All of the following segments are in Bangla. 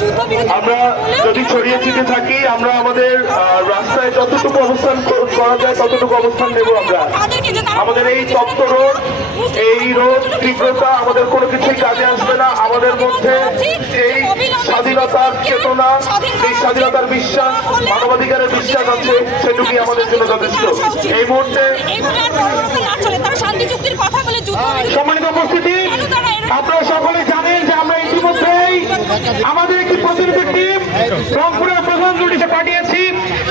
যুদ্ধ বিরতি আমরা যদি ছড়িয়ে ছিটে থাকি আমরা আমাদের রাস্তায় যতটুকু অবস্থান করা যায় ততটুকু অবস্থান নেব আমরা। আমাদের এই তপ্ত রোদ এই রোদ তীব্রতা আমাদের কোনো কিছুই কাজে আসবে না। আমাদের মধ্যে এই স্বাধীনতার চেতনা এই স্বাধীনতার বিশ্বাস মানবাধিকারের বিশ্বাস আছে সেটুকুই আমাদের জন্য যথেষ্ট। এই মুহূর্তে এইভাবে আর পরবর্তী না চলে তারা শান্তি চুক্তির কথা বলে যুদ্ধ বিরতি সম্মানিত উপস্থিতি আপনারা সকলে জানেন যে আমরা ইতিমধ্যেই আমাদের একটি প্রতিনিধি টিম রংপুরের প্রধান নোটিশে পাঠিয়েছি।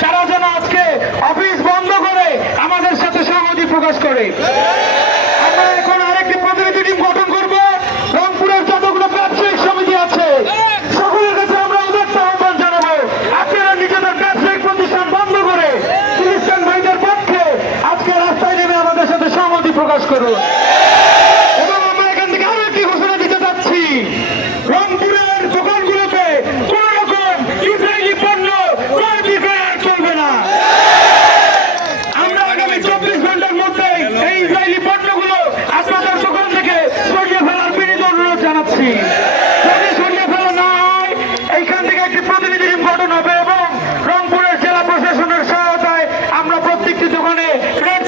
তারা যেন আজকে অফিস বন্ধ করে আমাদের সাথে সহমতি প্রকাশ করে। আমরা এখন আরেকটি প্রতিনিধি টিম গঠন করব। রংপুরের যতগুলো ব্যবসায়িক সমিতি আছে, সকলের কাছে আমরা উদাত্ত আহ্বান জানাব। আপনারা নিজেদের ব্যবসায়িক প্রতিষ্ঠান বন্ধ করে খ্রিস্টান ভাইদের পক্ষে আজকে রাস্তায় নেমে আমাদের সাথে সহমতি প্রকাশ করুন এবং আমরা এখান থেকে আরও একটি ঘোষণা দিতে চাচ্ছি রংপুরের দোকানগুলোতে কোন রকম ইসরায়েলি পণ্য ক্রয় বিক্রয় আর চলবে না আমরা আগামী চব্বিশ ঘণ্টার মধ্যে এই ইসরায়েলি পণ্যগুলো আপনাদের দোকান থেকে সরিয়ে ফেলার বিনীত অনুরোধ জানাচ্ছি যদি সরিয়ে ফেলা না হয় এইখান থেকে একটি প্রতিনিধি টিম গঠন হবে এবং রংপুরের জেলা প্রশাসনের সহায়তায় আমরা প্রত্যেকটি দোকানে রেট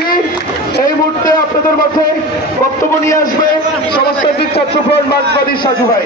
রংপুরবাসী এই মুহূর্তে আপনাদের মাঝে বক্তব্য নিয়ে আসবে সমাজতান্ত্রিক ছাত্র মার্কবাদী সাজু ভাই।